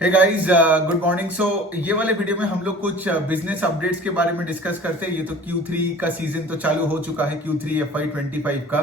हे guys, good morning. So ये वाले video में हम लोग कुछ बिजनेस अपडेट्स के बारे में डिस्कस करते हैं। ये तो Q3 का सीजन तो चालू हो चुका है, Q3 FY25 का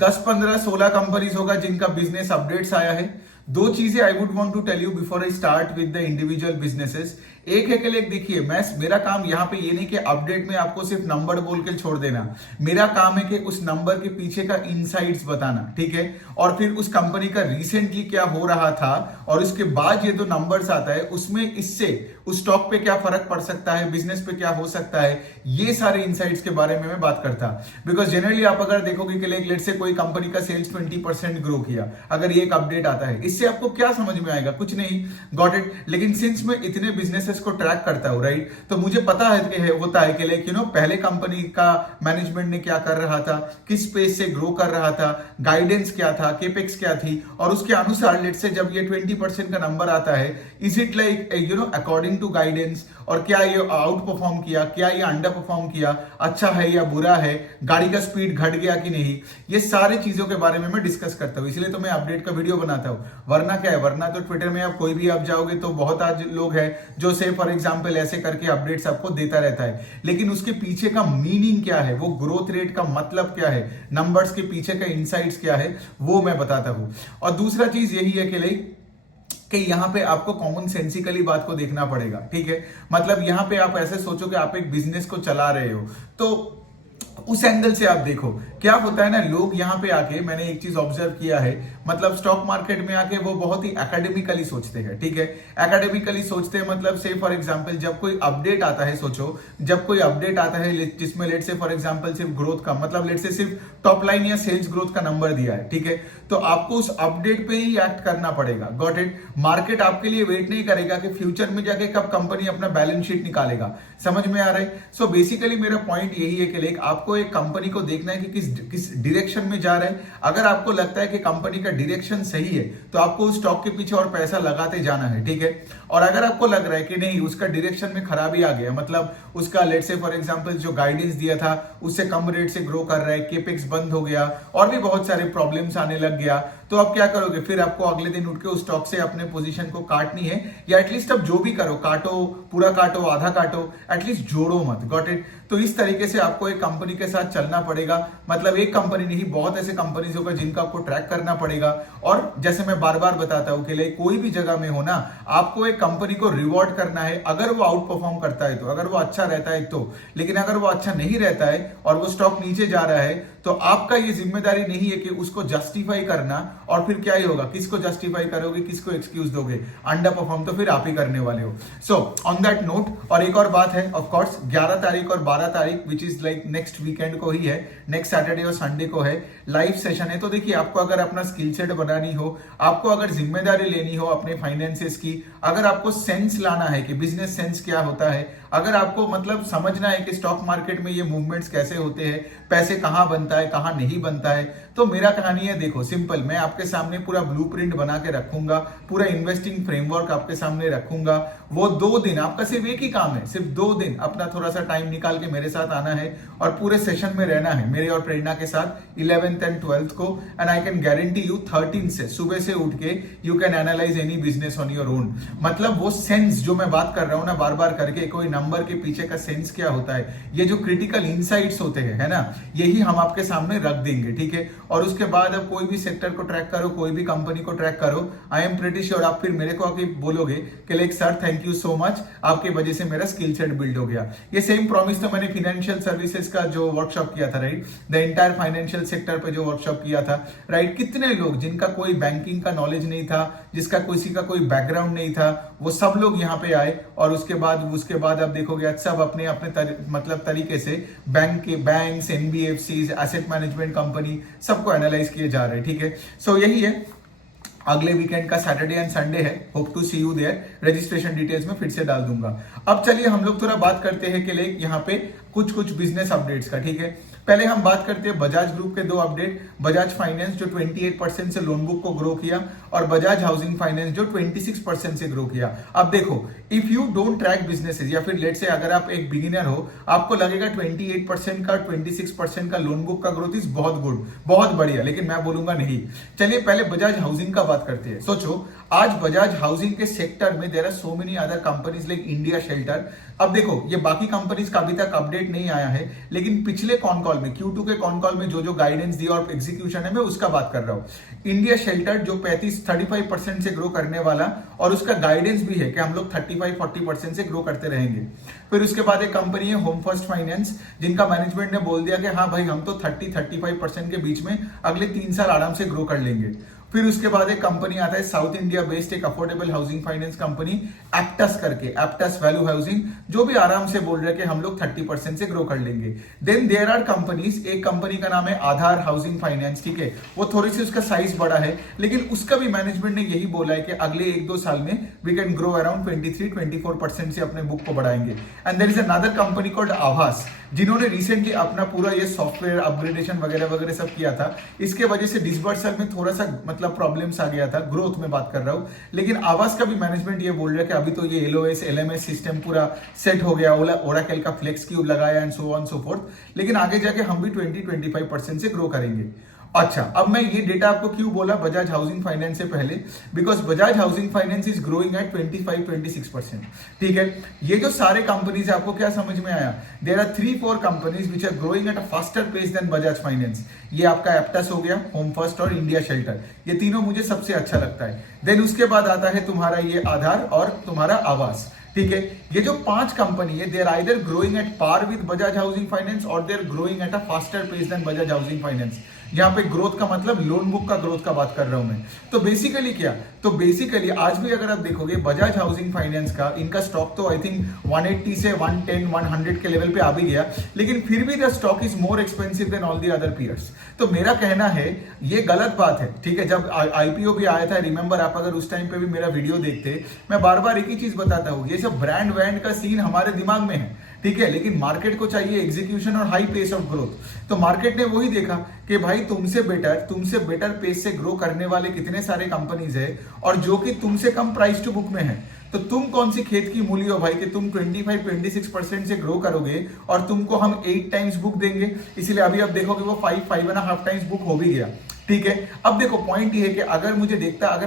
10-15-16 कंपनीज होगा जिनका बिजनेस अपडेट्स आया है। दो चीजें I would want to tell you before I start with the individual businesses. एक है कि लाइक देखिए, मेरा काम यहाँ पे ये नहीं कि अपडेट में आपको सिर्फ नंबर बोल के छोड़ देना। मेरा काम है कि उस नंबर के पीछे का इनसाइट्स बताना, ठीक है, और फिर उस कंपनी का रिसेंटली क्या हो रहा था और उसके बाद ये जो नंबर्स आता है उसमें इससे उस स्टॉक पे क्या फर्क पड़ सकता है, बिजनेस पे क्या हो सकता है, ये सारे इनसाइट्स के बारे में मैं बात करता। बिकॉज जनरली आप अगर देखोगे कि लेट से कोई कंपनी का सेल्स 20% ग्रो किया, अगर ये एक अपडेट आता है, इससे आपको क्या समझ में आएगा? कुछ नहीं, गॉट इट। लेकिन सिंस मैं इतने बिजनेसेस को ट्रैक करता हूं, राइट, तो मुझे पता है कि होता है कि लाइक पहले कंपनी का मैनेजमेंट ने क्या कर रहा था, किस स्पेस से ग्रो कर रहा था, गाइडेंस क्या था, केपेक्स क्या थी, और उसके अनुसार लेट से जब ये 20% का नंबर आता है, is it like according to guidance, और क्या ये आउट परफॉर्म किया, क्या ये अंडर परफॉर्म किया, अच्छा है या बुरा है, गाड़ी का स्पीड घट गया कि नहीं, ये सारी चीजों के बारे में मैं डिस्कस करता हूं। इसलिए तो मैं अपडेट का वीडियो बनाता हूं। वरना क्या है, वरना तो ट्विटर में आप कोई भी आप जाओगे तो बहुत आज लोग हैं जो से फॉर एग्जांपल ऐसे करके अपडेट्स आपको देता रहता है, लेकिन उसके पीछे का मीनिंग क्या है, वो ग्रोथ रेट का मतलब क्या है, नंबर्स के पीछे का इनसाइट्स क्या है, वो मैं बताता हूं। और दूसरा चीज यही है कि यहां पे आपको कॉमन सेंसिकली बात को देखना पड़ेगा, ठीक है। मतलब यहां पे आप ऐसे सोचो कि आप एक बिजनेस को चला रहे हो, तो उस एंगल से आप देखो क्या होता है ना। लोग यहां पे आके, मैंने एक चीज ऑब्जर्व किया है, मतलब स्टॉक मार्केट में आके वो बहुत ही एकेडमिकली सोचते हैं, ठीक है। एकेडमिकली सोचते हैं मतलब से फॉर एग्जांपल जब कोई अपडेट आता है, सोचो जब कोई अपडेट आता है जिसमें लेट से फॉर एग्जांपल सिर्फ ग्रोथ का मतलब लेट से सिर्फ टॉप लाइन या सेल्स ग्रोथ का नंबर दिया है, ठीक है, तो आपको उस अपडेट पे ही एक्ट करना पड़ेगा, गॉट इट। मार्केट आपके लिए वेट नहीं करेगा कि फ्यूचर में जाके कब कंपनी अपना बैलेंस शीट निकालेगा। समझ में आ रहा है? सो बेसिकली मेरा पॉइंट यही है कि लाइक आपको एक कंपनी को देखना है कि किस डायरेक्शन में जा रहा है। अगर आपको लगता है कि कंपनी का डायरेक्शन सही है तो आपको उस स्टॉक के पीछे और पैसा लगाते जाना है, ठीक है। और अगर आपको लग रहा है कि नहीं, उसका डायरेक्शन में खराबी आ गया, मतलब उसका लेट से फॉर एग्जांपल जो गाइडेंस दिया था उससे कम रेट से ग्रो कर रहा है, केपेक्स बंद हो गया और भी बहुत सारे प्रॉब्लम्स आने लग गया, तो आप क्या करोगे? फिर आपको अगले दिन उठ के उस स्टॉक से अपने पोजीशन को काटनी है, या एटलीस्ट अब जो भी करो, काटो, पूरा काटो, आधा काटो, एटलीस्ट जोड़ो मत, गॉट इट। तो इस तरीके से आपको एक कंपनी के साथ चलना पड़ेगा। मतलब एक कंपनी नहीं, बहुत ऐसे कंपनीज होगा जिनका आपको ट्रैक करना पड़ेगा। और जैसे मैं बार बार बताता हूं कि कोई भी जगह में हो ना, आपको एक कंपनी को रिवॉर्ड करना है अगर वो आउट परफॉर्म करता है तो, अगर वो अच्छा रहता है तो। लेकिन अगर वो अच्छा नहीं रहता है और वो स्टॉक नीचे जा रहा है, तो आपका ये जिम्मेदारी नहीं है कि उसको जस्टिफाई करना। और फिर क्या ही होगा, किसको जस्टिफाई करोगे, किसको एक्सक्यूज दोगे? अंडर परफॉर्म तो फिर आप ही करने वाले हो। सो ऑन दैट नोट, और एक और बात है, ऑफ कोर्स 11 तारीख और 12 तारीख which is like next weekend को ही है, नेक्स्ट सैटरडे और संडे को है, लाइव सेशन है। तो देखिए, आपको अगर अपना स्किल सेट बनानी हो, आपको अगर जिम्मेदारी लेनी हो अपने फाइनेंसेस की, अगर आपको सेंस लाना है कि बिजनेस सेंस क्या होता है, अगर आपको मतलब समझना है कि स्टॉक मार्केट में ये मूवमेंट्स कैसे होते हैं, पैसे कहां बनता है, कहां नहीं बनता है, तो मेरा कहानी है, देखो सिंपल, मैं आपके सामने पूरा ब्लूप्रिंट बना के रखूंगा, पूरा इन्वेस्टिंग फ्रेमवर्क आपके सामने रखूंगा। वो 2 दिन आपका सिर्फ एक ही काम है, सिर्फ 2 दिन अपना थोड़ा सा टाइम निकाल के मेरे साथ आना है और पूरे सेशन में रहना है मेरे और प्रेरणा के साथ 11th एंड 12th को। And I can guarantee you 13 से सुबह से उठ के you can analyse any business on your own. मतलब वो सेंस जो मैं बात कर रहा हूं ना बार बार करके, कोई नंबर के पीछे का सेंस क्या होता है, ये जो क्रिटिकल इनसाइट्स होते हैं, है ना, यही हम आपके सामने रख देंगे, ठीक है। और उसके बाद अब कोई भी सेक्टर को ट्रैक करो, कोई भी कंपनी को ट्रैक करो, आई एम प्रीटी श्योर आप फिर मेरे को आके बोलोगे कि like sir thank you so much, आपके वजह से मेरा स्किल सेट बिल्ड हो गया। ये सेम प्रॉमिस तो मैंने फाइनेंशियल सर्विसेज का जो वर्कशॉप किया था, right, the entire financial sector पे जो वर्कशॉप किया था, राइट, कितने लोग जिनका कोई बैंकिंग का नॉलेज नहीं था, जिसका किसी का कोई बैकग्राउंड नहीं था, वो सब लोग यहाँ पे आए। और उसके बाद अब देखोगे सब अपने मतलब तरीके से banks, NBFCs, asset management company, सबको एनालाइज किए जा रहे हैं, ठीक है। सो यही है, अगले वीकेंड का सैटरडे एंड संडे है, hope to see you there. Registration details में फिर से डाल दूंगा। अब चलिए हम लोग थोड़ा बात करते हैं कि लाइक यहाँ पे कुछ बिजनेस अपडेट्स का, ठीक है। पहले हम बात करते हैं बजाज ग्रुप के दो अपडेट। बजाज फाइनेंस जो 28% से लोन बुक को ग्रो किया और बजाज हाउसिंग फाइनेंस जो 26% से ग्रो किया। अब देखो, if you don't track businesses या फिर लेट से अगर आप एक बिगिनर हो, आपको लगेगा 28% का 26% का लोन बुक का ग्रोथ इज बहुत गुड, बहुत बढ़िया, लेकिन मैं बोलूंगा नहीं। चलिए पहले बजाज हाउसिंग का बात करते हैं। सोचो आज बजाज हाउसिंग के सेक्टर में there are so many other companies like India Shelter. अब देखो ये बाकी कंपनीज का अभी तक अपडेट नहीं आया है, लेकिन पिछले कॉन कॉल में Q2 के कॉन कॉल में जो जो गाइडेंस दिया और एग्जीक्यूशन है मैं उसका बात कर रहा हूं। इंडिया शेल्टर जो 35% से ग्रो करने वाला और उसका गाइडेंस भी है कि हम लोग 35-40% से ग्रो करते रहेंगे। फिर उसके बाद एक कंपनी है होम फर्स्ट फाइनेंस, जिनका मैनेजमेंट ने बोल दिया कि हाँ भाई हम तो 30-35% के बीच में अगले 3 साल आराम से ग्रो कर लेंगे। फिर उसके बाद एक कंपनी आता है साउथ इंडिया बेस्ड एक affordable housing finance company Aptus करके, एप्टस वैल्यू हाउसिंग, जो भी आराम से बोल रहे हैं कि हम लोग 30% से ग्रो कर लेंगे। देन देयर आर कंपनीज, एक कंपनी का नाम है आधार हाउसिंग फाइनेंस, ठीक है, वो थोड़ी सी उसका साइज बड़ा है, लेकिन उसका भी मैनेजमेंट ने यही बोला है कि अगले 1-2 साल में वी कैन ग्रो अराउंड 23-24% से अपने बुक को बढ़ाएंगे। And there is another company called Aavas, जिन्होंने रिसेंटली अपना पूरा ये सॉफ्टवेयर अपग्रेडेशन वगैरह वगैरह सब किया था। इसके वजह से डिसबर्सल में थोड़ा सा मतलब प्रॉब्लम्स आ गया था, ग्रोथ में बात कर रहा हूं, लेकिन आवास का भी मैनेजमेंट ये बोल रहा है कि अभी तो ये LOS LMS सिस्टम पूरा सेट हो गया, ओराकल का फ्लेक्स क्यूब लगाया and so on so fourth, लेकिन आगे जाके हम भी 20-25% से ग्रो करेंगे। अच्छा, अब मैं ये डेटा आपको क्यों बोला बजाज हाउसिंग फाइनेंस से पहले, because Bajaj housing finance is growing at 25-26%, ठीक है। ये जो सारे कंपनीज है आपको क्या समझ में आया? There are 3-4 companies which are growing at a faster pace than Bajaj finance. ये आपका एप्टस हो गया, होम फर्स्ट और इंडिया शेल्टर, ये तीनों मुझे सबसे अच्छा लगता है। देन उसके बाद आता है तुम्हारा ये आधार और तुम्हारा आवास, ठीक है। ये जो 5 कंपनी है, they are either growing at par with Bajaj housing finance और they are growing at a faster pace than Bajaj housing finance. यहाँ पे ग्रोथ का मतलब लोन बुक का ग्रोथ का बात कर रहा हूं मैं। तो बेसिकली क्या, तो बेसिकली आज भी अगर आप देखोगे बजाज हाउसिंग फाइनेंस का इनका स्टॉक तो आई थिंक 180 से 110-100 के लेवल पे आ भी गया, लेकिन फिर भी the stock is more expensive than all the other peers. तो मेरा कहना है ये गलत बात है, ठीक है। जब IPO भी आया था, रिमेंबर आप अगर उस टाइम पे भी मेरा वीडियो देखते, मैं बार बार एक ही चीज बताता हूँ, ये सब ब्रांड वैंड का सीन हमारे दिमाग में है, ठीक है, लेकिन मार्केट को चाहिए एग्जीक्यूशन और हाई पेस ऑफ ग्रोथ। तो मार्केट ने वही देखा कि भाई तुमसे बेटर पेस से ग्रो करने वाले कितने सारे कंपनीज है और जो कि तुमसे कम प्राइस टू बुक में है। तो तुम कौन सी खेत की मूली हो भाई कि तुम 25-26% से ग्रो करोगे और तुमको हम 8 टाइम्स बुक देंगे। इसलिए अभी आप देखोगे वो 5-5.5 टाइम्स बुक हो भी गया, ठीक है। अब देखो पॉइंट ये है कि अगर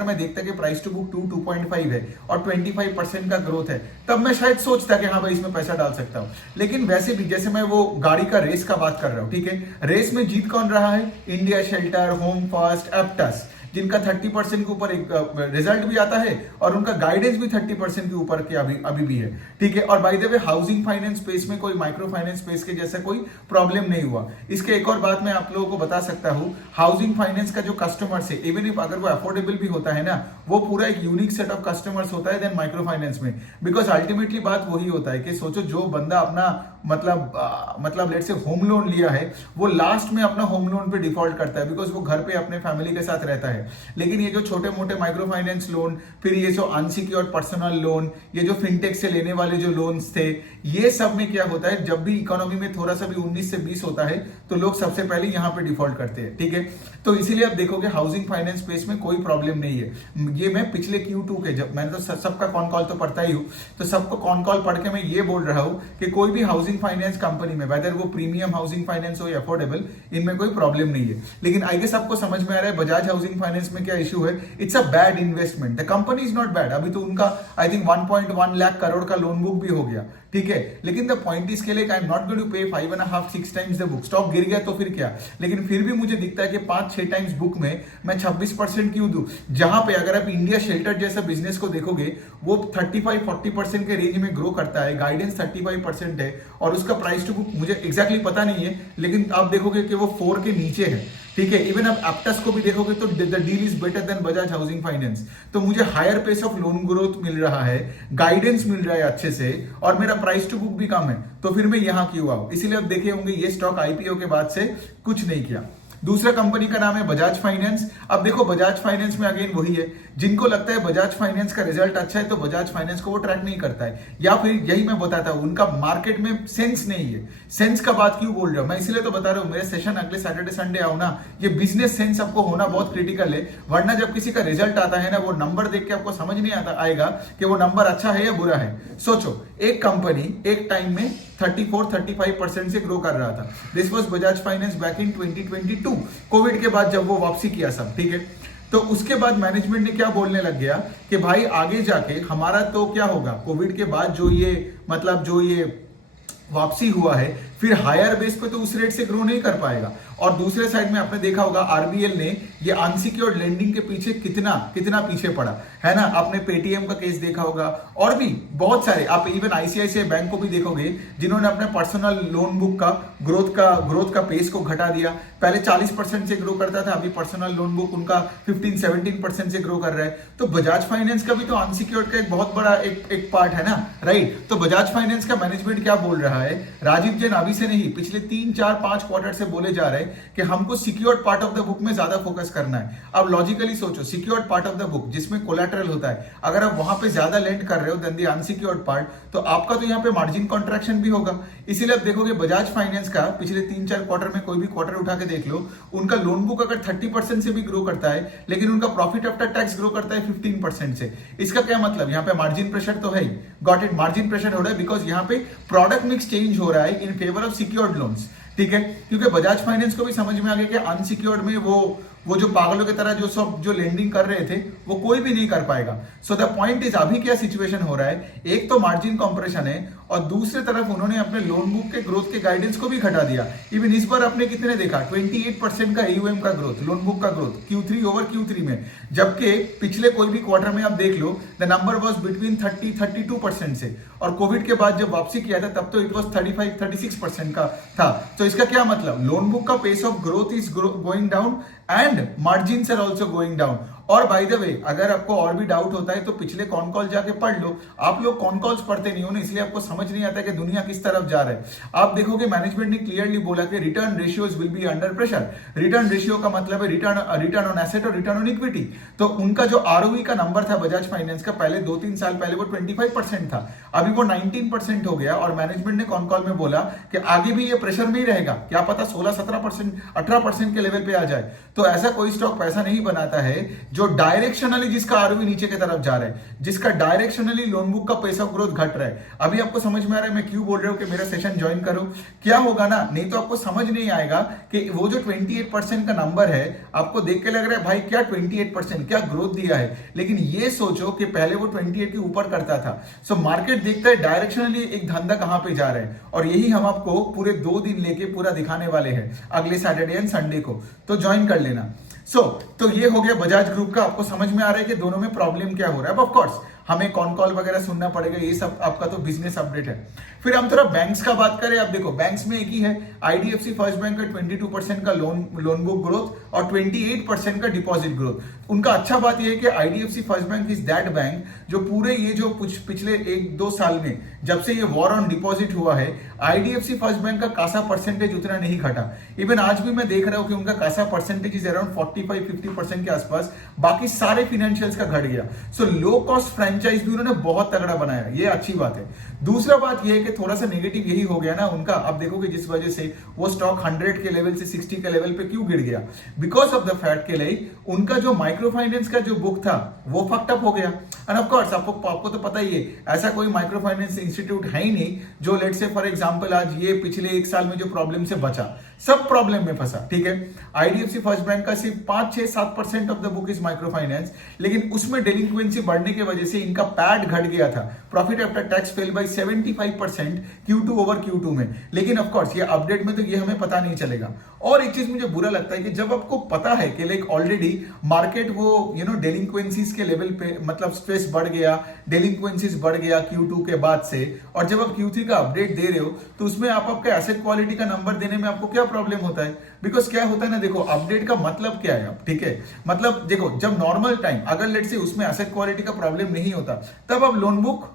मैं देखता कि प्राइस टू बुक 2.5 है और 25% का ग्रोथ है, तब मैं शायद सोचता कि हाँ भाई इसमें पैसा डाल सकता हूं। लेकिन वैसे भी जैसे मैं वो गाड़ी का रेस का बात कर रहा हूं, ठीक है, रेस में जीत कौन रहा है? India shelter, home first, Aptus, जिनका 30% के ऊपर एक रिजल्ट भी आता है और उनका गाइडेंस भी 30% के ऊपर के अभी भी है, ठीक है। और by the way housing finance space में कोई माइक्रो फाइनेंस स्पेस के जैसा कोई प्रॉब्लम नहीं हुआ। इसके एक और बात मैं आप लोगों को बता सकता हूं, हाउसिंग फाइनेंस का जो कस्टमर्स है, इवन इफ अगर वो अफोर्डेबल भी होता है ना, वो पूरा एक यूनिक सेट ऑफ कस्टमर्स होता है देन माइक्रो फाइनेंस में। बिकॉज अल्टीमेटली बात वही होता है कि सोचो जो बंदा अपना मतलब लेट से होम लोन लिया है, वो लास्ट में अपना होम लोन पे डिफॉल्ट करता है बिकॉज वो घर पे अपने फैमिली के साथ रहता है। लेकिन ये जो छोटे मोटे माइक्रो फाइनेंस लोन, फिर ये जो अनसिक्योर्ड पर्सनल लोन, ये जो फिनटेक से लेने वाले जो लोन्स थे, ये सब में क्या होता है, जब भी इकोनॉमी में थोड़ा सा भी 19 से 20 होता है तो लोग सबसे पहले यहाँ पे डिफॉल्ट करते हैं, ठीक है। तो इसीलिए आप देखोगे हाउसिंग फाइनेंस स्पेस में कोई प्रॉब्लम नहीं है। ये मैं पिछले Q2 के, जब मैंने तो सबका कॉन कॉल तो पढ़ता ही हूँ, तो सबको कॉन कॉल पढ़ के मैं ये बोल रहा हूँ कि कोई भी हाउसिंग फाइनेंस कंपनी में, वेदर वो प्रीमियम हाउसिंग फाइनेंस हो या अफोर्डेबल, इनमें कोई प्रॉब्लम नहीं है। लेकिन आई गेस आपको समझ में आ रहा है बजाज हाउसिंग फाइनेंस में क्या इशू है। It's a bad investment, the company is not bad. अभी तो उनका आई थिंक 1.1 लाख करोड़ का लोन बुक भी हो गया, ठीक है। लेकिन द पॉइंट इज के लिए I am not going to pay 5.5-6 times the book. Stock गिर गया तो फिर क्या, लेकिन फिर भी मुझे दिखता है कि 5-6 टाइम्स बुक में मैं 26% क्यों दूं, जहां पे अगर आप इंडिया शेल्टर जैसा बिजनेस को देखोगे वो 35-40% के रेंज में ग्रो करता है, गाइडेंस 35% है और उसका प्राइस टू बुक मुझे एग्जैक्टली पता नहीं है, लेकिन आप देखोगे कि वो 4 के नीचे है, ठीक है। इवन आप एप्टस को भी देखोगे तो the deal is better than Bajaj housing finance. तो मुझे higher pace of loan growth मिल रहा है, गाइडेंस मिल रहा है अच्छे से और मेरा प्राइस टू बुक भी कम है, तो फिर मैं यहां क्यों आऊं। इसीलिए आप देखे होंगे ये स्टॉक IPO के बाद से कुछ नहीं किया। दूसरा कंपनी का नाम है बजाज फाइनेंस। अब देखो बजाज फाइनेंस में अगेन वही है, जिनको लगता है बजाज फाइनेंस का रिजल्ट अच्छा है तो बजाज फाइनेंस को वो ट्रैक नहीं करता है, या फिर यही मैं बताता हूं उनका मार्केट में सेंस नहीं है। सेंस का बात क्यों बोल रहा हूं मैं, इसलिए तो बता रहा हूं मेरे सेशन अगले सैटरडे संडे आओ ना, ये बिजनेस सेंस आपको होना बहुत क्रिटिकल है। वरना जब किसी का रिजल्ट आता है ना, वो नंबर देख के आपको समझ नहीं आता आएगा कि वो नंबर अच्छा है या बुरा है। सोचो एक कंपनी एक टाइम में 34-35% से ग्रो कर रहा था। This was Bajaj finance back in 2022, Covid के बाद जब वो वापसी किया सब, ठीक है। तो उसके बाद मैनेजमेंट ने क्या बोलने लग गया कि भाई आगे जाके हमारा तो क्या होगा, कोविड के बाद जो ये वापसी हुआ है, फिर हायर बेस पे तो उस रेट से ग्रो नहीं कर पाएगा। और दूसरे साइड में आपने देखा होगा आरबीएल ने ये अनसिक्योर्ड लेंडिंग के पीछे कितना पीछे पड़ा है ना। आपने पेटीएम का केस देखा होगा और भी बहुत सारे, आप इवन आईसीआईसीआई बैंक को भी देखोगे जिन्होंने अपने पर्सनल लोन बुक का ग्रोथ का पेस को घटा दिया। पहले 40% से ग्रो करता था, अभी पर्सनल लोन बुक उनका 15-17% से ग्रो कर रहा है। तो बजाज फाइनेंस का भी तो अनसिक्योर्ड का एक बहुत बड़ा एक पार्ट है ना, राइट। तो बजाज फाइनेंस का मैनेजमेंट क्या बोल रहा है, राजीव जैन अभी से नहीं, पिछले 3-4-5 क्वार्टर से बोले जा रहे हैं कि हमको secured part of the book में ज्यादा फोकस करना है। अब लॉजिकली सोचो, secured part of the book जिसमें कोलैटरल होता है, अगर आप वहां पे ज्यादा लेंड कर रहे हो देन द अनसिक्योर्ड पार्ट, तो आपका तो यहाँ पे मार्जिन कॉन्ट्रैक्शन भी होगा। इसीलिए आप देखोगे बजाज फाइनेंस का पिछले 3-4 क्वार्टर में कोई भी क्वार्टर उठा के देख लो, उनका लोन बुक अगर 30% से भी ग्रो करता है, लेकिन उनका प्रॉफिट आफ्टर टैक्स ग्रो करता है 15% से। इसका क्या मतलब, यहाँ पे मार्जिन प्रेशर तो है ही, गॉट इट, मार्जिन प्रेशर हो रहा है बिकॉज यहाँ पे प्रोडक्ट मिक्स चेंज हो रहा है in favour of secured loans, ठीक है। क्योंकि बजाज फाइनेंस को भी समझ में आ गया कि अनसिक्योर्ड में वो जो पागलों की तरह जो लेंडिंग कर रहे थे वो कोई भी नहीं कर पाएगा। सो द पॉइंट इज, अभी क्या सिचुएशन हो रहा है, एक तो मार्जिन कंप्रेशन है और दूसरी तरफ उन्होंने अपने लोन बुक के ग्रोथ के गाइडेंस को भी घटा दिया। इवन इस बार आपने कितने देखा, 28% का AUM का ग्रोथ, लोन बुक का ग्रोथ Q3 ओवर Q3 में, जबकि पिछले कोई भी क्वार्टर में आप देख लो द नंबर वाज बिटवीन 30-32% से, और कोविड के बाद जब वापसी किया था तब तो इट वाज 35-36% का था। तो इसका क्या मतलब, लोन बुक का pace of growth is going down and margins are also going down. और बाय द वे, अगर आपको और भी डाउट होता है तो पिछले कॉन कॉल जाके पढ़ लो। आप लोग कॉन कॉल्स पढ़ते नहीं हो ना, इसलिए आपको समझ नहीं आता कि दुनिया किस तरफ जा रहा है। आप देखोगे मैनेजमेंट ने क्लियरली बोला कि return ratios will be under pressure. Return ratio का मतलब है रिटर्न ऑन एसेट और रिटर्न ऑन इक्विटी। तो उनका जो ROE का नंबर था बजाज फाइनेंस का, पहले 2-3 साल पहले वो 25% था, अभी वो 19% हो गया। और मैनेजमेंट ने कॉन कॉल में बोला कि आगे भी ये प्रेशर में ही रहेगा, क्या पता 16-17%, 18% के लेवल पे आ जाए। तो ऐसा कोई स्टॉक पैसा नहीं बनाता है जो डायरेक्शनली, जिसका ROE नीचे की तरफ जा रहा है, जिसका डायरेक्शनली लोन बुक का पेस ऑफ ग्रोथ घट रहा है। अभी आपको समझ में आ रहा है मैं क्यों बोल रहा हूं कि मेरा सेशन ज्वाइन करो। क्या होगा ना, नहीं तो आपको समझ नहीं आएगा कि वो जो 28% का नंबर है, आपको देख के लग रहा है भाई क्या 28%, क्या ग्रोथ दिया है, लेकिन ये सोचो कि पहले वो 28 के ऊपर करता था। सो मार्केट देखता है डायरेक्शनली एक धंधा कहां पे जा रहा है, और यही हम आपको पूरे 2 दिन लेके पूरा दिखाने वाले हैं अगले सैटरडे एंड संडे को, तो ज्वाइन कर लेना। तो ये हो गया बजाज ग्रुप का। आपको समझ में आ रहा है कि दोनों में प्रॉब्लम क्या हो रहा है। अब ऑफ कोर्स हमें कॉन कॉल वगैरह सुनना पड़ेगा, ये सब आपका तो बिजनेस अपडेट है। फिर हम थोड़ा बैंक्स का बात करें। आप देखो बैंक्स में एक ही है, आईडीएफसी फर्स्ट बैंक का 22% का लोन बुक ग्रोथ और 28% का डिपॉजिट ग्रोथ। उनका अच्छा बात यह है कि IDFC first bank is that bank जो पूरे ये जो कुछ पिछले 1-2 साल में जब से ये वॉर ऑन डिपॉजिट हुआ है, आईडीएफसी फर्स्ट बैंक का कासा परसेंटेज उतना नहीं घटा। इवन आज भी मैं देख रहा हूं कि उनका कासा परसेंटेज इज अराउंड 45-50% के आसपास, बाकी सारे फाइनेंशियल्स का घट गया। सो लो कॉस्ट फ्रेंचाइज भी उन्होंने बहुत तगड़ा बनाया, ये अच्छी बात है। दूसरा बात यह है कि थोड़ा सा नेगेटिव यही हो गया ना उनका, आप देखोगे जिस वजह से वो स्टॉक 100 के लेवल से 60 के लेवल पे क्यों गिर गया, बिकॉज ऑफ द फैक्ट के लिए उनका जो माइक्रो फाइनेंस का जो बुक था वो फक्ट अप हो गया। एंड ऑफ कोर्स आपको तो पता ही है, ऐसा कोई माइक्रो फाइनेंस इंस्टीट्यूट है ही नहीं जो लेट से फॉर एग्जांपल आज ये पिछले 1 साल में जो प्रॉब्लम से बचा, सब प्रॉब्लम में फंसा। ठीक है, आईडीएफसी फर्स्ट बैंक का सिर्फ 5-6-7% of the book is micro finance, लेकिन उसमें डेलिंक्वेंसी बढ़ने की वजह से इनका पैड घट गया था। Profit after tax fell by 75% Q2 over Q2 में। लेकिन ऑफ कोर्स ये अपडेट में तो ये हमें पता नहीं चलेगा। और एक चीज मुझे बुरा लगता है कि जब आपको पता है कि लाइक ऑलरेडी मार्केट वो डेलिंक्वेंसीज के लेवल पे मतलब स्ट्रेस बढ़ गया, डेलिंक्वेंसीज बढ़ गया Q2 के बाद से, और जब आप Q3 का अपडेट दे रहे हो तो उसमें आप आपके एसेट क्वालिटी का नंबर देने में आपको क्या प्रॉब्लम होता है? बिकॉज क्या होता है ना, देखो अपडेट का मतलब क्या है, ठीक है, मतलब देखो जब नॉर्मल टाइम अगर लेट से उसमें एसेट क्वालिटी का प्रॉब्लम नहीं होता तब आप लोन बुक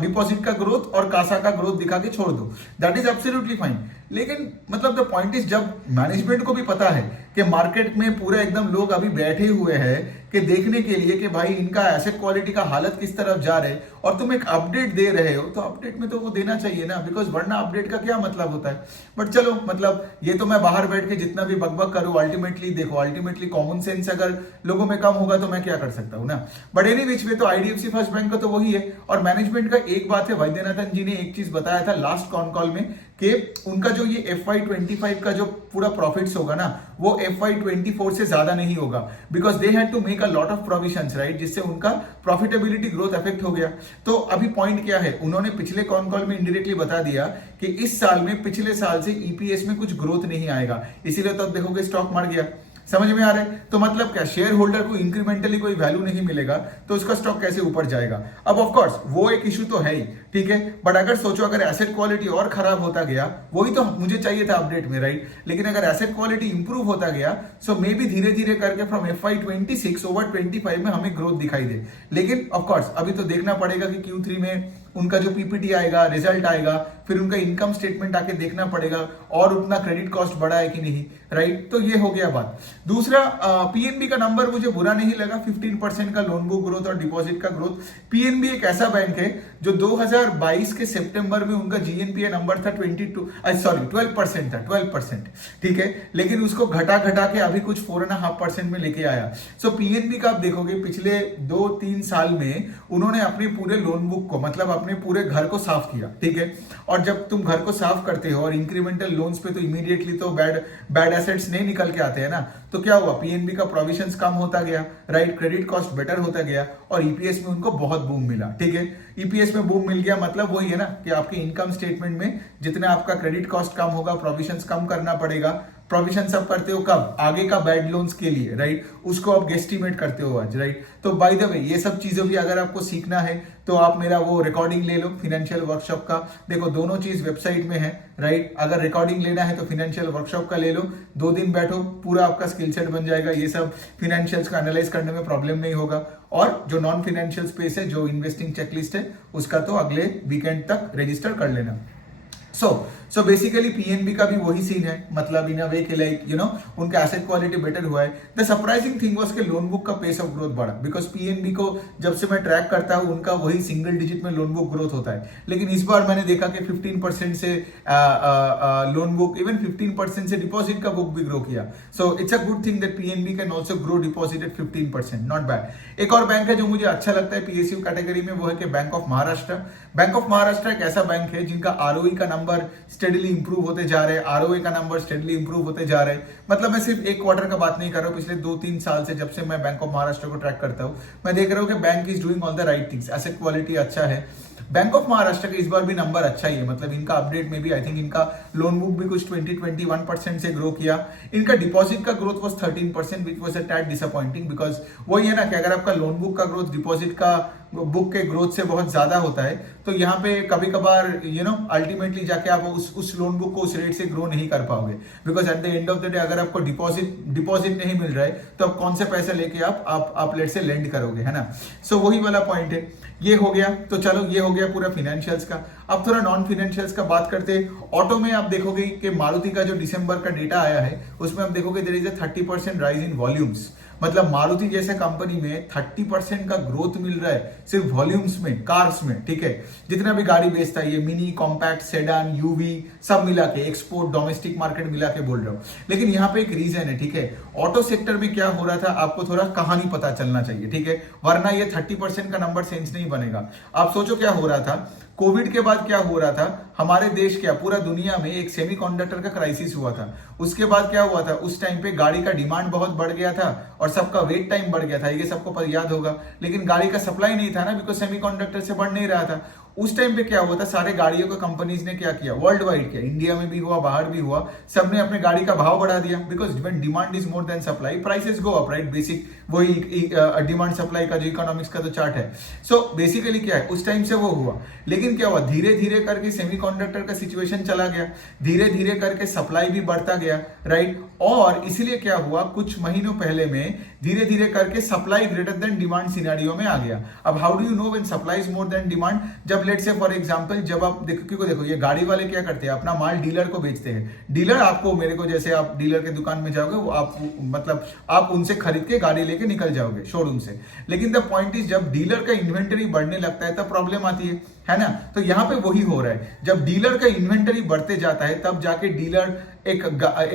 डिपॉजिट का ग्रोथ और कासा का ग्रोथ दिखा के छोड़ दो, दैट इज एब्सोल्युटली फाइन। लेकिन मतलब द पॉइंट इज जब मैनेजमेंट को भी पता है कि मार्केट में पूरा एकदम लोग अभी बैठे हुए हैं कि देखने के लिए कि भाई इनका एसेट क्वालिटी का हालत किस तरफ जा रहे हैं, और तुम एक अपडेट दे रहे हो तो अपडेट में तो वो देना चाहिए ना, बिकॉज वरना अपडेट का क्या मतलब होता है। बट चलो, मतलब ये तो मैं बाहर बैठ के जितना भी बकबक करूं, अल्टीमेटली देखो, अल्टीमेटली कॉमन सेंस अगर लोगों में कम होगा तो मैं क्या कर सकता हूं ना। बट एनी विच में तो आईडीएफसी फर्स्ट बैंक का तो वही है। और मैनेजमेंट का एक बात है, वैद्यनाथन जी ने एक चीज बताया था लास्ट कॉन कॉल में कि उनका जो ये FY25 का जो पूरा प्रॉफिट्स होगा ना, वो FY24 से ज्यादा नहीं होगा, because they had to make a lot of provisions, right, जिससे उनका प्रॉफिटेबिलिटी ग्रोथ अफेक्ट हो गया। तो अभी पॉइंट क्या है, उन्होंने पिछले कॉन कॉल में इंडायरेक्टली बता दिया कि इस साल में पिछले साल से ईपीएस में कुछ ग्रोथ नहीं आएगा, इसीलिए तो अब देखोगे स्टॉक मर गया। समझ में आ रहा है? तो मतलब क्या, शेयर होल्डर को इंक्रीमेंटली कोई वैल्यू नहीं मिलेगा तो उसका स्टॉक कैसे ऊपर जाएगा। अब ऑफ कोर्स वो एक इशू तो है ही, ठीक है, बट अगर सोचो अगर एसेट क्वालिटी और खराब होता गया, वही तो मुझे चाहिए था अपडेट में, राइट, लेकिन अगर एसेट क्वालिटी इंप्रूव होता गया सो मे बी धीरे धीरे करके फ्रॉम FY26 ओवर 25 में हमें ग्रोथ दिखाई दे। लेकिन ऑफ कोर्स अभी तो देखना पड़ेगा कि Q3 में उनका जो पीपीटी आएगा, रिजल्ट आएगा, फिर उनका इनकम स्टेटमेंट आके देखना पड़ेगा और उतना क्रेडिट कॉस्ट बढ़ा है कि नहीं, राइट। तो ये हो गया बात। दूसरा, पीएनबी का नंबर मुझे बुरा नहीं लगा, 15% का लोन बुक ग्रोथ और डिपॉजिट का ग्रोथ। पीएनबी एक ऐसा बैंक है जो 2022 के सितंबर में उनका जीएनपीए नंबर था 12% था, 12%, ठीक है, लेकिन उसको घटा घटा के अभी कुछ 4.5% में लेके आया। सो पीएनबी का आप देखोगे पिछले 2-3 साल में उन्होंने अपने पूरे लोन बुक को, मतलब अपने पूरे घर को साफ किया, ठीक है। और जब तुम घर को साफ करते हो और इंक्रीमेंटल लोन्स पे तो इमीडिएटली तो बैड एसेट्स नहीं निकल के आते हैं ना, तो क्या हुआ, पीएनबी का प्रोविजंस कम होता गया, राइट, क्रेडिट कॉस्ट बेटर होता गया और ईपीएस में उनको बहुत बूम मिला, ठीक है। ईपीएस में बूम मिल गया मतलब वही है ना कि आपके इनकम स्टेटमेंट में जितना आपका क्रेडिट कॉस्ट कम होगा, प्रोविजंस कम करना पड़ेगा। प्रोविजन सब करते हो कब, आगे का बैड लोन्स के लिए, राइट, उसको आप गेस्टिमेट करते हो आज, राइट। तो बाय द वे ये सब चीजों भी अगर आपको सीखना है तो आप मेरा वो रिकॉर्डिंग ले लो फाइनेंशियल वर्कशॉप का, देखो दोनों चीज वेबसाइट में है, राइट। अगर रिकॉर्डिंग लेना है तो फाइनेंशियल वर्कशॉप का ले लो, 2 दिन बैठो, पूरा आपका स्किल सेट बन जाएगा, ये सब फाइनेंशियल्स का एनालाइज करने में प्रॉब्लम नहीं होगा। और जो नॉन फाइनेंशियल स्पेस है, जो इन्वेस्टिंग चेकलिस्ट है, उसका तो अगले वीकेंड तक रजिस्टर कर लेना। सो बेसिकली पीएनबी का भी वही सीन है, मतलब इन अ वे के लाइक उनका एसेट क्वालिटी बेटर हुआ है। द सरप्राइजिंग थिंग वाज के लोन बुक का पेस ऑफ ग्रोथ बढ़ा, बिकॉज पीएनबी को जब से मैं ट्रैक करता हूं उनका वही सिंगल डिजिट में लोन बुक ग्रोथ होता है, लेकिन इस बार मैंने देखा कि 15% से लोन बुक, इवन 15% से डिपॉजिट का बुक भी ग्रो किया। So it's a good thing that PNB can also grow deposit eight 15%, not bad. एक और बैंक है जो मुझे अच्छा लगता है पीएसयू कैटेगरी में, वो है कि bank of Maharashtra. Bank of Maharashtra एक ऐसा बैंक है जिनका आरओई का नंबर स्टेडली इंप्रूव होते जा रहे हैं, आरओए का नंबर स्टेडली इंप्रूव होते जा रहे हैं। मतलब मैं सिर्फ एक क्वार्टर का बात नहीं कर रहा हूं, पिछले 2-3 साल से जब से मैं बैंक ऑफ महाराष्ट्र को ट्रैक करता हूं, मैं देख रहा हूं कि bank is doing all the right things, asset quality अच्छा है। बैंक ऑफ महाराष्ट्र का इस बार भी नंबर अच्छा ही है, मतलब इनका अपडेट में भी आई थिंक इनका लोन बुक भी कुछ 20-21% से ग्रो किया। इनका डिपॉजिट का growth was 13%, which was a tad disappointing, because वही है ना कि अगर आपका लोन बुक का ग्रोथ डिपॉजिट का बुक के ग्रोथ से बहुत ज्यादा होता है तो यहाँ पे कभी कभार अल्टीमेटली जाके आप उस लोन बुक को उस रेट से ग्रो नहीं कर पाओगे, because at the end of the day अगर आपको डिपॉजिट नहीं मिल रहा है तो आप कौन से पैसे लेके आप लेट से लेंड करोगे, है ना। सो वही वाला पॉइंट है, ये हो गया। तो चलो ये हो गया पूरा फाइनेंशियल्स का। अब थोड़ा नॉन फाइनेंशियल्स का बात करते हैं। ऑटो में आप देखोगे कि मारुति का जो दिसंबर का डेटा आया है उसमें आप देखोगे there is a 30% rise in volumes, मतलब मारुति जैसे कंपनी में 30% का ग्रोथ मिल रहा है सिर्फ वॉल्यूम्स में, कार्स में, ठीक है। जितना भी गाड़ी बेचता है, ये मिनी, कॉम्पैक्ट, सेडान, यूवी सब मिला के, एक्सपोर्ट, डोमेस्टिक मार्केट मिला के बोल रहा हूं। लेकिन यहाँ पे एक रीजन है, ठीक है, ऑटो सेक्टर में क्या हो रहा था आपको थोड़ा कहानी पता चलना चाहिए, ठीक है, वरना ये 30% का नंबर सेंस नहीं बनेगा। आप सोचो क्या हो रहा था, कोविड के बाद क्या हो रहा था, हमारे देश क्या पूरा दुनिया में एक सेमीकंडक्टर का क्राइसिस हुआ था। उसके बाद क्या हुआ था, उस टाइम पे गाड़ी का डिमांड बहुत बढ़ गया था और सबका वेट टाइम बढ़ गया था, ये सबको याद होगा। लेकिन गाड़ी का सप्लाई नहीं था ना, बिकॉज सेमीकंडक्टर से बढ़ नहीं रहा था। उस टाइम पे क्या हुआ था, सारे गाड़ियों को कंपनीज ने क्या किया, वर्ल्ड वाइड किया, इंडिया में भी हुआ, बाहर भी हुआ, सबने अपने गाड़ी का भाव बढ़ा दिया, because when demand is more than supply prices go up, right. Basic वही डिमांड सप्लाई का जो इकोनॉमिक्स का तो चार्ट है। सो बेसिकली क्या है, उस टाइम से वो हुआ। लेकिन क्या हुआ, धीरे धीरे करके सेमीकंडक्टर का सिचुएशन चला गया, धीरे धीरे करके सप्लाई भी बढ़ता गया, राइट। और इसीलिए क्या हुआ, कुछ महीनों पहले में धीरे धीरे करके supply greater than demand scenario में आ गया। अब how do you know when supply is more than demand, जब जब लेट से फॉर एग्जांपल जब आप देखो ये गाड़ी वाले क्या करते हैं, अपना माल डीलर को बेचते हैं। डीलर आपको मेरे को, जैसे आप डीलर के दुकान में जाओगे, वो आप मतलब आप उनसे खरीद के गाड़ी लेके निकल जाओगे शोरूम से। लेकिन द पॉइंट इज, जब डीलर का इन्वेंटरी बढ़ने लगता है तब प्रॉब्लम आती है ना। तो यहाँ पे वही हो रहा है, जब डीलर का इन्वेंटरी बढ़ते जाता है तब जाके डीलर एक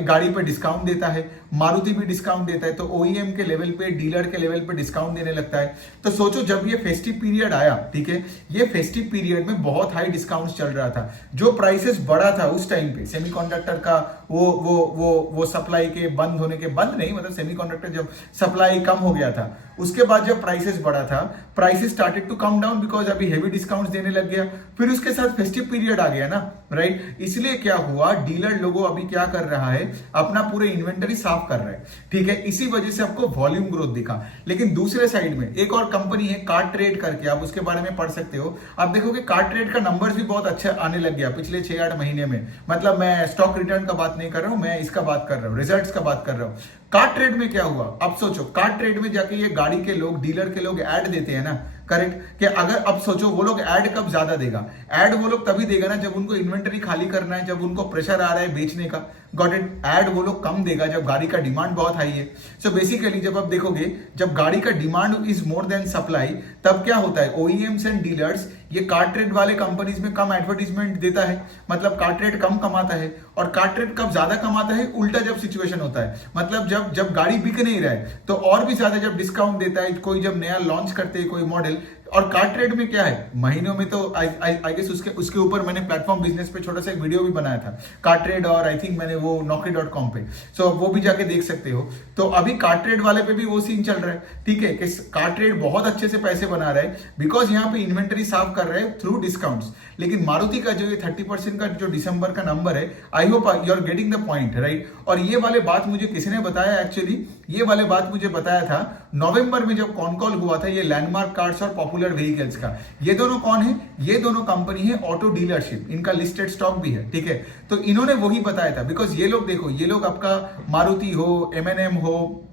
गाड़ी पे डिस्काउंट देता है, मारुति भी डिस्काउंट देता है, तो ओईएम के लेवल पे, डीलर के लेवल पे डिस्काउंट देने लगता है। तो सोचो जब ये फेस्टिव पीरियड आया, ठीक है, ये फेस्टिव पीरियड में बहुत हाई डिस्काउंट चल रहा था। जो प्राइसेस बढ़ा था उस टाइम पे सेमीकंडक्टर का, वो सप्लाई के बंद होने के, बंद नहीं मतलब सेमीकंडक्टर जब सप्लाई कम हो गया था, उसके बाद जब प्राइसेस बढ़ा था, prices started to come down because अभी हेवी डिस्काउंट्स देने लग गया। फिर उसके साथ फेस्टिव पीरियड आ गया ना, राइट। इसलिए क्या हुआ, डीलर लोगों अभी क्या कर रहा है, अपना पूरे इन्वेंटरी साफ कर रहा है, ठीक है। इसी वजह से आपको वॉल्यूम ग्रोथ दिखा। लेकिन दूसरे साइड में एक और कंपनी है कार्ट ट्रेड करके, आप उसके बारे में पढ़ सकते हो। आप देखोगे कार्ट ट्रेड का नंबर्स भी बहुत अच्छा आने लग गया पिछले 6-8 महीने में। मतलब मैं स्टॉक रिटर्न का बात नहीं कर रहा हूं, मैं इसका बात कर रहा हूं, रिजल्ट्स का बात कर रहा हूं। कार्ट ट्रेड में क्या हुआ, अब सोचो, कार्ट ट्रेड में जाके ये गाड़ी के लोग, डीलर के लोग ऐड देते हैं ना, करेक्ट। कि अगर अब सोचो वो लोग ऐड कब ज्यादा देगा, ऐड वो लोग तभी देगा ना जब उनको इन्वेंटरी खाली करना है, जब उनको प्रेशर आ रहा है बेचने का, गॉट इट। ऐड वो लोग कम देगा जब गाड़ी का डिमांड बहुत हाई है। सो बेसिकली जब आप देखोगे, जब गाड़ी का demand is more than supply, तब क्या होता है, ओईएम्स एंड डीलर्स ये कार्ट ट्रेड वाले कंपनीज में कम एडवर्टीजमेंट देता है, मतलब कार्ट ट्रेड कम कमाता है। और कार्ट ट्रेड कब ज्यादा कमाता है, उल्टा जब सिचुएशन होता है, मतलब जब गाड़ी बिक नहीं रहा है तो और भी ज्यादा जब डिस्काउंट देता है, कोई जब नया लॉन्च करते हैं कोई मॉडल। और कार्ट ट्रेड में क्या है, महीनों में तो आई गेस उसके ऊपर मैंने प्लेटफॉर्म बिजनेस पे छोटा सा एक वीडियो भी बनाया था, कार्ट ट्रेड, और आई थिंक मैंने वो naukri.com पे, सो वो भी जाके देख सकते हो। तो अभी कार्ट ट्रेड वाले पे भी वो सीन चल रहा है, ठीक है, कि कार्ट ट्रेड बहुत अच्छे से पैसे बना रहा है बिकॉज यहाँ पे इन्वेंटरी साफ कर रहे हैं थ्रू डिस्काउंट्स। लेकिन मारुति का जो ये 30% का जो दिसंबर का नंबर है, I hope you are getting the point, right. और ये वाले बात मुझे किसी ने बताया, एक्चुअली ये वाले बात मुझे बताया था नवंबर में जब कॉन कॉल हुआ था, ये लैंडमार्क कार्स और पॉपुलर व्हीकल्स का। ये दोनों कौन है, ये दोनों कंपनी है ऑटो डीलरशिप, इनका लिस्टेड स्टॉक भी है, ठीक है। तो इन्होंने वही बताया था, बिकॉज ये लोग देखो, ये लोग आपका मारुति हो, एमएनएम हो,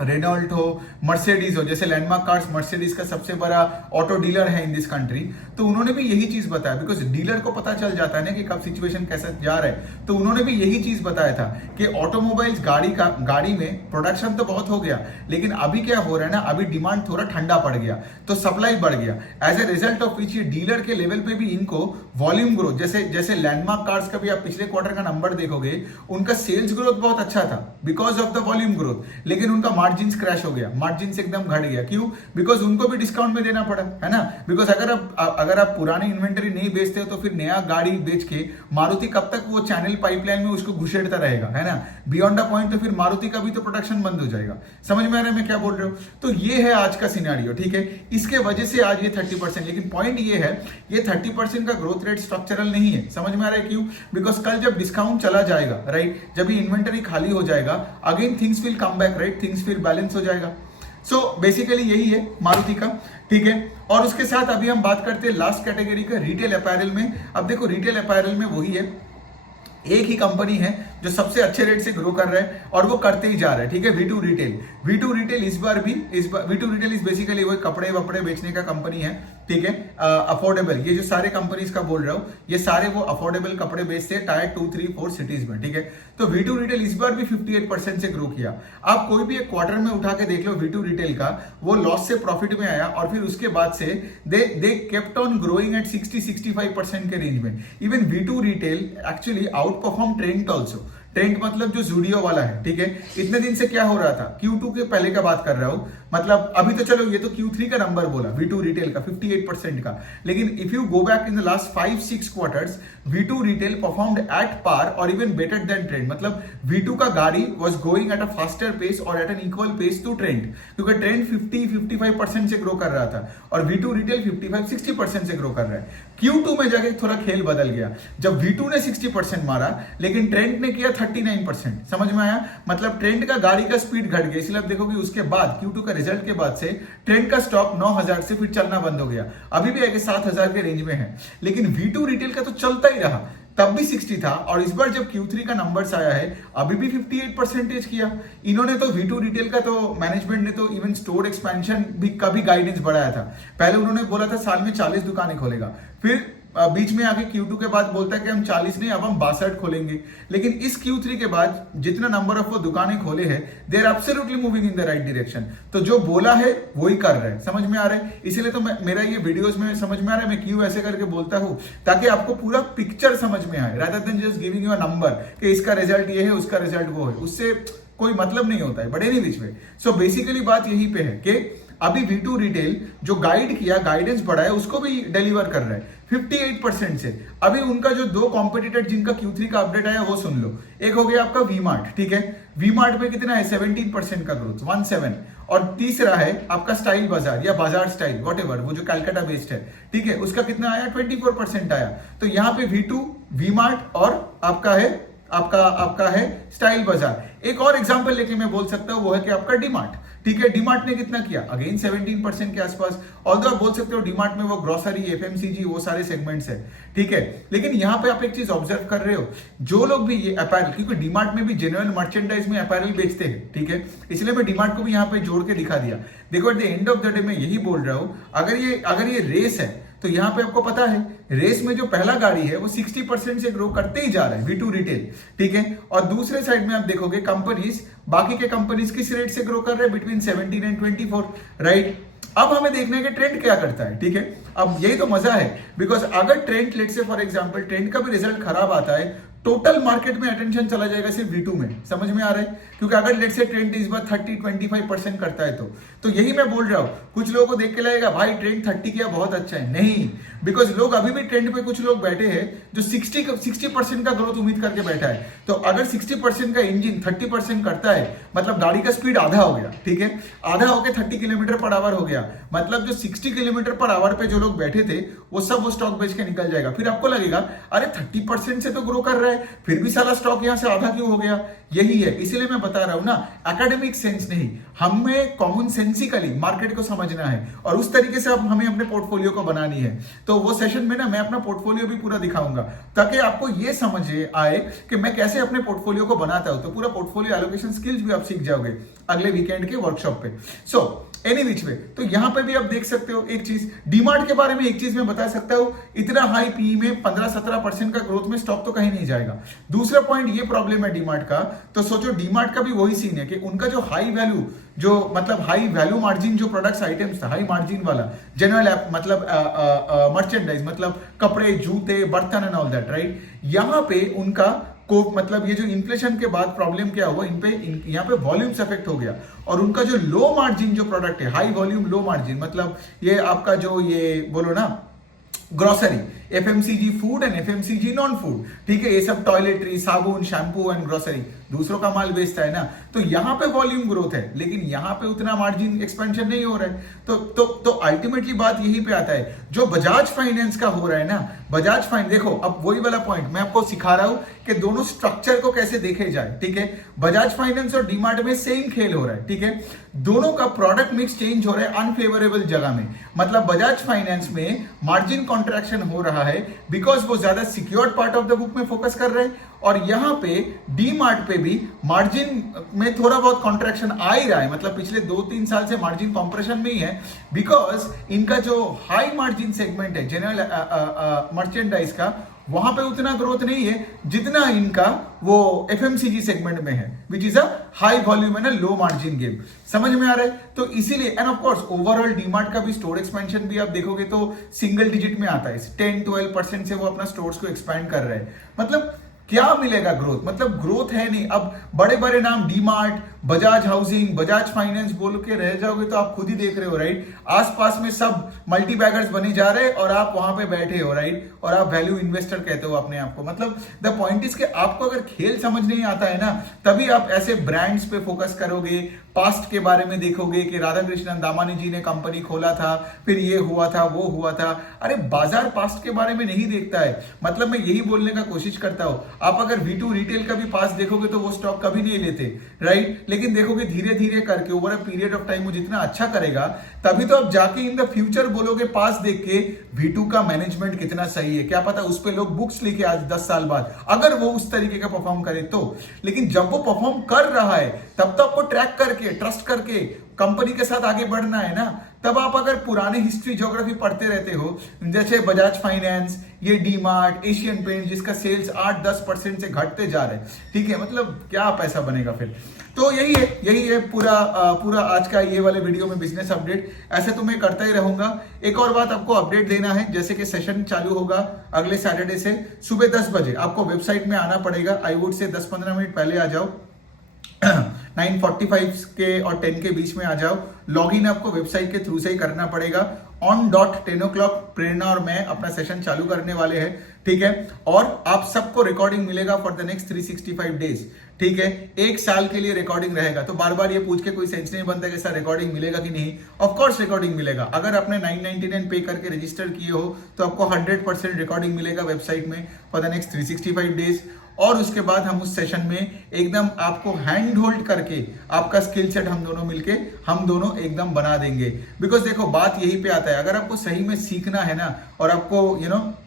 रेनॉल्ट हो, मर्सिडीज हो, जैसे लैंडमार्क कार्स मर्सिडीज का सबसे बड़ा ऑटो डीलर है इन दिस कंट्री। तो उन्होंने भी यही चीज बताया, बिकॉज डीलर को पता चल जाता है ना कि कब सिचुएशन कैसा जा रहा है। तो उन्होंने भी यही चीज बताया था कि ऑटोमोबाइल्स गाड़ी में प्रोडक्शन तो बहुत हो गया, लेकिन अभी क्या हो रहा है ना, अभी डिमांड थोड़ा ठंडा पड़ गया तो सप्लाई बढ़ गया। As a result of which ये डीलर के लेवल पे भी इनको वॉल्यूम ग्रोथ, जैसे लैंडमार्क कार्स का भी आप पिछले क्वार्टर का नंबर देखोगे, उनका सेल्स ग्रोथ बहुत अच्छा था because of the volume growth, लेकिन उनका मार्जिन क्रैश हो गया, मार्जिन एकदम घट गया। क्यों, बिकॉज उनको भी डिस्काउंट में देना पड़ा, है ना। बिकॉज अगर आप पुरानी इन्वेंटरी नहीं बेचते हो तो फिर नया गाड़ी बेच के मारुति कब तक वो चैनल पाइपलाइन में उसको घुसेड़ता रहेगा, है ना। बियॉन्ड द पॉइंट तो फिर मारुति का भी तो प्रोडक्शन बंद हो जाएगा। समझ में आ रहा है मैं क्या बोल रहा हूं। तो ये है आज का सिनेरियो, ठीक है। इसके वजह से आज ये 30%, लेकिन पॉइंट ये है, ये 30% का ग्रोथ रेट स्ट्रक्चरल नहीं है। समझ में आ रहा है क्यों, बिकॉज कल जब डिस्काउंट चला जाएगा, राइट, जब ये इन्वेंटरी खाली हो जाएगा, again things will come back, right, things will balance हो जाएगा। सो बेसिकली यही है मारुति का, ठीक है। और उसके साथ अभी हम बात करते हैं लास्ट कैटेगरी का, रिटेल अपैरल में। अब देखो रिटेल अपैरल में वही है, एक ही कंपनी है जो सबसे अच्छे रेट से ग्रो कर रहा है और वो करते ही जा रहा है, ठीक है। V2 रिटेल इस बार V2 रिटेल इज बेसिकली वो कपड़े वपड़े बेचने का कंपनी है, ठीक है। अफोर्डेबल, ये जो सारे कंपनीज का बोल रहा हूं, ये सारे वो अफोर्डेबल कपड़े बेचते हैं टायर 2, 3, 4 सिटीज में, ठीक है। तो V2 रिटेल इस बार भी 58% से ग्रो किया। आप कोई भी एक क्वार्टर में उठा के देख लो V2 रिटेल का, वो लॉस से प्रॉफिट में आया और फिर उसके बाद से they kept on growing at 60-65% के रेंज में। Even V2 retail actually out perform trend also. Trend मतलब जो जूडियो वाला है, ठीक है। इतने दिन से क्या हो रहा था, Q2 के पहले का बात कर रहा हूं, मतलब अभी तो चलो ये तो Q3 का नंबर बोला V2 रिटेल का 58% का, लेकिन if you go back in the last 5-6 quarters, V2 retail performed at par और इवन बेटर देन ट्रेंड। मतलब V2 का गाड़ी was going at a faster pace और at an equal pace to Trent, क्योंकि ट्रेंड 50-55% से ग्रो कर रहा था और V2 रिटेल 55-60% से ग्रो कर रहा है। Q2 में जाके थोड़ा खेल बदल गया, जब V2 ने 60% मारा लेकिन ट्रेंड ने किया 39%। समझ में आया, मतलब ट्रेंड का गाड़ी का स्पीड घट गया। इसलिए आप देखोगे उसके बाद Q2 का रिजल्ट के बाद से ट्रेंड का स्टॉक 9,000 से फिर चलना बंद हो गया, अभी भी आगे 7,000 के रेंज में है। लेकिन V2 रिटेल का तो चलता ही रहा, तब भी 60 था, और इस बार जब Q3 का नंबर्स आया है अभी भी 58% किया। इन्होंने तो V2 रिटेल का तो मैनेजमेंट ने तो इवन स्टोर एक्सपेंशन भी का भी गाइडेंस बढ़ाया था। पहले उन्होंने बोला था साल में 40 दुकानें खोलेगा, फिर बीच में आके Q2 के बाद बोलता है कि हम 40 नहीं, अब हम 62 खोलेंगे। लेकिन इस Q3 के बाद जितना नंबर ऑफ वो दुकानें खोले हैं, they are absolutely moving in the right direction. तो जो बोला है वही कर रहे हैं, समझ में आ रहा है। इसीलिए तो मेरा ये वीडियोस में समझ में आ रहा है, मैं क्यों ऐसे करके बोलता हूं, ताकि आपको पूरा पिक्चर समझ में आए, rather than just giving you a number कि इसका रिजल्ट ये है, उसका रिजल्ट वो है, उससे कोई मतलब नहीं होता है। बट एनीवेज में सो बेसिकली बात यही पे है कि अभी V2 रिटेल जो गाइड किया, गाइडेंस बढ़ाया, उसको भी डिलीवर कर रहा है 58% से। अभी उनका जो दो कॉम्पिटिटर जिनका Q3 का अपडेट आया वो सुन लो। एक हो गया आपका V-Mart, ठीक है, V-Mart में कितना है 17% का ग्रोथ, 17। और तीसरा है आपका स्टाइल बाजार या बाजार स्टाइल वॉटेवर, वो जो कैलकाटा बेस्ड है, ठीक है, उसका कितना आया 24% आया। तो यहाँ पे V2, V-Mart और आपका है स्टाइल बाजार। एक और एग्जांपल लेके मैं बोल सकता हूं, वो है कि आपका डीमार्ट, ठीक है, डीमार्ट ने कितना किया, अगेन 17% के आसपास। ऑल्दो आप बोल सकते हो डीमार्ट में वो ग्रोसरी, FMCG, वो सारे सेगमेंट्स है, ठीक है। लेकिन यहां पे आप एक चीज ऑब्जर्व कर रहे हो, जो लोग भी ये अपैरल, क्योंकि डीमार्ट में भी जनरल मर्चेंडाइज में अपैरल बेचते हैं, ठीक है, इसलिए मैं डीमार्ट को भी यहां पे जोड़ के दिखा दिया। देखो at the end of the day मैं यही बोल रहा हूं, अगर ये रेस है तो यहां पे आपको पता है रेस में जो पहला गाड़ी है वो 60% से ग्रो करते ही जा रहा है, V2 रिटेल, ठीक है। और दूसरे साइड में आप देखोगे कंपनीज, बाकी के कंपनीज किस रेट से ग्रो कर रहे हैं, बिटवीन 17 एंड 24, राइट। अब हमें देखना है कि ट्रेंड क्या करता है, ठीक है। अब यही तो मजा है, बिकॉज अगर trend, let's say for example trend का भी रिजल्ट खराब आता है, टोटल मार्केट में अटेंशन चला जाएगा सिर्फ V2 में, समझ में आ रहा है। क्योंकि अगर लेट्स से ट्रेंड इस बार 30-25% करता है तो यही मैं बोल रहा हूं, कुछ लोगों को देख के लगेगा भाई ट्रेंड 30 किया बहुत अच्छा है, नहीं, बिकॉज लोग अभी भी ट्रेंड पे कुछ लोग बैठे हैं जो 60% का ग्रोथ उम्मीद करके बैठा है। तो अगर 60% का इंजन 30% करता है, मतलब गाड़ी का स्पीड आधा हो गया, ठीक है, आधा होकर 30 km/h हो गया, मतलब जो 60 km/h पे जो लोग बैठे थे वो सब वो स्टॉक बेच के निकल जाएगा। फिर आपको लगेगा अरे 30% से तो ग्रो कर रहा है, फिर भी सारा स्टॉक यहां से आधा क्यों हो गया। यही है, इसीलिए मैं बता रहा हूं ना, एकेडमिक सेंस नहीं, हमें कॉमन सेंसिकली मार्केट को समझना है और उस तरीके से अब हमें अपने पोर्टफोलियो को बनानी है। तो वो सेशन में ना मैं अपना पोर्टफोलियो भी पूरा दिखाऊंगा, ताकि आपको ये समझ आए कि मैं कैसे अपने पोर्टफोलियो को बनाता हूं। तो पूरा पोर्टफोलियो एलोकेशन स्किल्स भी आप सीख जाओगे अगले वीकेंड के वर्कशॉप पे। सो एनी विच वे, तो यहां पे भी आप देख सकते हो एक चीज, डीमार्ट के बारे में एक चीज मैं बता सकता हूं, इतना हाई पी में 15-17% का ग्रोथ में स्टॉक तो कहीं नहीं जाएगा। दूसरा पॉइंट ये प्रॉब्लम है डीमार्ट का, तो सोचो डीमार्ट का भी वही सीन है कि उनका जो हाई वैल्यू, जो मतलब हाई वैल्यू मार्जिन जो प्रोडक्ट्स आइटम्स था, हाई मार्जिन वाला जनरल मतलब मर्चेंडाइज, मतलब कपड़े, जूते, बर्तन एंड ऑल दैट, राइट। यहां पे उनका को मतलब ये जो इन्फ्लेशन के बाद प्रॉब्लम क्या हुआ, यहाँ पे वॉल्यूम्स इफेक्ट हो गया, और उनका जो लो मार्जिन जो प्रोडक्ट है, हाई वॉल्यूम लो मार्जिन, मतलब ये आपका जो ये बोलो ना grocery, FMCG food and FMCG non food, ठीक है, ये सब टॉयलेटरी, साबुन, शैम्पू एंड ग्रोसरी दूसरों का माल बेचता है ना, तो यहां पे वॉल्यूम ग्रोथ है, लेकिन यहां पे उतना मार्जिन एक्सपेंशन नहीं हो रहा है। तो अल्टीमेटली बात यही पे आता है, जो बजाज फाइनेंस का हो रहा है ना, बजाज फाइनेंस, देखो अब वही वाला पॉइंट मैं आपको सिखा रहा हूं कि दोनों स्ट्रक्चर को कैसे देखे जाए, ठीक है। बजाज फाइनेंस और डीमार्ट में सेम खेल हो रहा है, ठीक है, दोनों का प्रोडक्ट मिक्स चेंज हो रहा है अनफेवरेबल जगह में। मतलब बजाज फाइनेंस में मार्जिन कॉन्ट्रैक्शन हो रहा है बिकॉज वो ज्यादा secured part of the book में फोकस कर रहे हैं, और यहां पे डीमार्ट पे भी मार्जिन में थोड़ा बहुत कॉन्ट्रैक्शन आ ही रहा है, मतलब पिछले 2-3 साल से मार्जिन कॉम्प्रेशन में ही है, बिकॉज इनका जो हाई मार्जिन सेगमेंट है जनरल मर्चेंडाइज का, वहां पे उतना ग्रोथ नहीं है जितना इनका वो FMCG सेगमेंट में है, which is a high volume and a low margin game. समझ में आ रहा है। तो इसीलिए end of course overall DMart का भी स्टोर एक्सपेंशन भी आप देखोगे तो सिंगल डिजिट में आता है, 10-12% से वो अपना स्टोर्स को एक्सपैंड कर रहे हैं। मतलब क्या मिलेगा ग्रोथ, मतलब ग्रोथ है नहीं। अब बड़े बड़े नाम डीमार्ट, बजाज हाउसिंग, बजाज फाइनेंस बोल के रह जाओगे तो आप खुद ही देख रहे हो, राइट, आसपास में सब मल्टी बैगर्स बने जा रहे हैं और आप वहां पे बैठे हो, राइट, और आप वैल्यू इन्वेस्टर कहते हो अपने आप को। मतलब द पॉइंट इज कि आपको अगर खेल समझ नहीं आता है ना, तभी आप ऐसे ब्रांड्स पे फोकस करोगे, पास्ट के बारे में देखोगे कि राधा कृष्णन दामानी जी ने कंपनी खोला था, फिर ये हुआ था, वो हुआ था। अरे बाजार पास्ट के बारे में नहीं देखता है। मतलब मैं यही बोलने का कोशिश करता हूं, आप अगर V2 रिटेल का भी पास देखोगे तो वो स्टॉक कभी नहीं लेते, राइट। लेकिन देखोगे धीरे धीरे करके over a period of time वो जितना अच्छा करेगा, तभी तो आप जाके इन द फ्यूचर बोलोगे पास देख के V2 का मैनेजमेंट कितना सही है। क्या पता उस पे लोग बुक्स लिखे आज 10 साल बाद, अगर वो उस तरीके का परफॉर्म करे तो। लेकिन जब वो परफॉर्म कर रहा है तब तो आपको ट्रैक करके, ट्रस्ट करके कंपनी के साथ आगे बढ़ना है ना। तब आप अगर पुराने हिस्ट्री ज्योग्राफी पढ़ते रहते हो, जैसे बजाज फाइनेंस, ये डी-मार्ट, एशियन पेंट, जिसका सेल्स 8-10% से घटते जा रहे हैं, ठीक है, मतलब क्या पैसा बनेगा फिर। तो यही है पूरा आज का ये वाले वीडियो में बिजनेस अपडेट। ऐसे तो मैं करता ही रहूंगा। एक और बात आपको अपडेट देना है, जैसे कि सेशन चालू होगा अगले सैटरडे से सुबह 10 बजे आपको वेबसाइट में आना पड़ेगा। आई वुड से 10-15 मिनट पहले आ जाओ, 9:45 के और 10 के बीच में आ जाओ। लॉगिन आपको वेबसाइट के थ्रू से ही करना पड़ेगा। ऑन डॉट 10 o'clock प्रेरणा और मैं अपना सेशन चालू करने वाले हैं, ठीक है। और आप सबको रिकॉर्डिंग मिलेगा फॉर द नेक्स्ट 365 डेज, ठीक है। 1 साल के लिए रिकॉर्डिंग रहेगा। तो बार बार ये पूछ के कोई सेंस नहीं बनता कि सर रिकॉर्डिंग मिलेगा कि नहीं। ऑफ कोर्स रिकॉर्डिंग मिलेगा। अगर आपने 999 पे करके रजिस्टर किए हो तो आपको 100% रिकॉर्डिंग मिलेगा वेबसाइट में फॉर द नेक्स्ट 365 डेज। और उसके बाद हम उस सेशन में एकदम आपको हैंड होल्ड करके आपका स्किल सेट हम दोनों एकदम बना देंगे। बिकॉज देखो बात यही पे आता है, अगर आपको सही में सीखना है ना, और आपको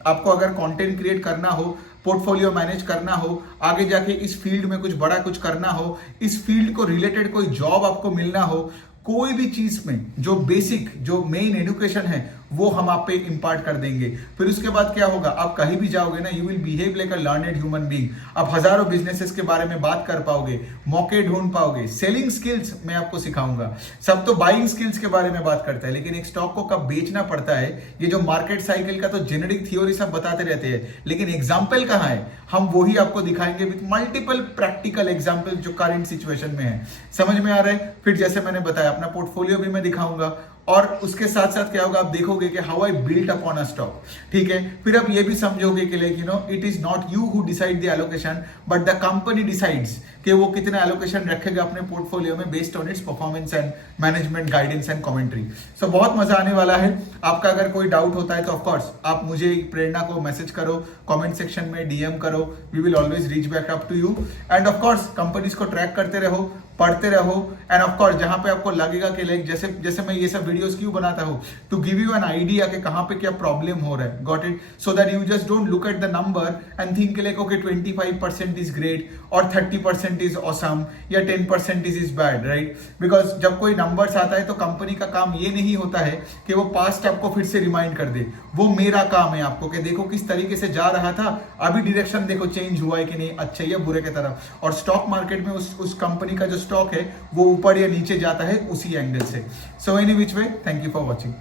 आपको अगर कंटेंट क्रिएट करना हो, पोर्टफोलियो मैनेज करना हो, आगे जाके इस फील्ड में कुछ बड़ा कुछ करना हो, इस फील्ड को रिलेटेड कोई जॉब आपको मिलना हो, कोई भी चीज में जो बेसिक, जो मेन एजुकेशन है वो हम आप पे इंपार्ट कर देंगे। फिर उसके बाद क्या होगा, आप कहीं भी जाओगे ना, you will behave like a learned human being. आप हजारों बिजनेसेस के बारे में बात कर पाओगे, मौके ढूंढ पाओगे, सेलिंग स्किल्स मैं आपको सिखाऊंगा। सब तो बाइंग स्किल्स के बारे में बात करता है, लेकिन एक स्टॉक को कब बेचना पड़ता है, ये जो मार्केट साइकिल का तो जेनेरिक थ्योरी सब बताते रहते हैं, लेकिन एग्जाम्पल कहाँ है, हम वही आपको दिखाएंगे विथ मल्टीपल प्रैक्टिकल एग्जाम्पल जो करंट सिचुएशन में है। समझ में आ रहा है। फिर जैसे मैंने बताया अपना पोर्टफोलियो भी मैं दिखाऊंगा, और उसके साथ साथ क्या होगा, आप देखोगे कि how I built upon a stock, ठीक है। फिर आप ये भी समझोगे कि like it is not you who decide the allocation but the company decides कि वो कितना एलोकेशन रखेगा अपने पोर्टफोलियो में based on its performance and management guidance and commentary. So बहुत मजा आने वाला है। आपका अगर कोई डाउट होता है तो ऑफकोर्स आप मुझे प्रेरणा को मैसेज करो, कमेंट सेक्शन में DM करो, we will always reach back up to you. And of course companies को ट्रैक करते रहो, पढ़ते रहो। एंड ऑफकोर्स जहां पे आपको लगेगा कि लाइक जैसे मैं ये सब वीडियोस क्यों बनाता हूं, to give you an idea कि कहां पे क्या प्रॉब्लम हो रहा है, got it, so that you just don't look at the number and think like okay 25% is great और 30% इज ऑसम या 10% इज बैड, राइट। बिकॉज जब कोई नंबर्स आता है तो कंपनी का काम ये नहीं होता है कि वो पास्ट आपको फिर से रिमाइंड कर दे, वो मेरा काम है आपको कि देखो किस तरीके से जा रहा था, अभी डायरेक्शन देखो चेंज हुआ है कि नहीं, अच्छे या बुरे की तरफ। और स्टॉक मार्केट में उस कंपनी का जो स्टॉक है वो ऊपर या नीचे जाता है उसी एंगल से। So any which way, thank you for watching.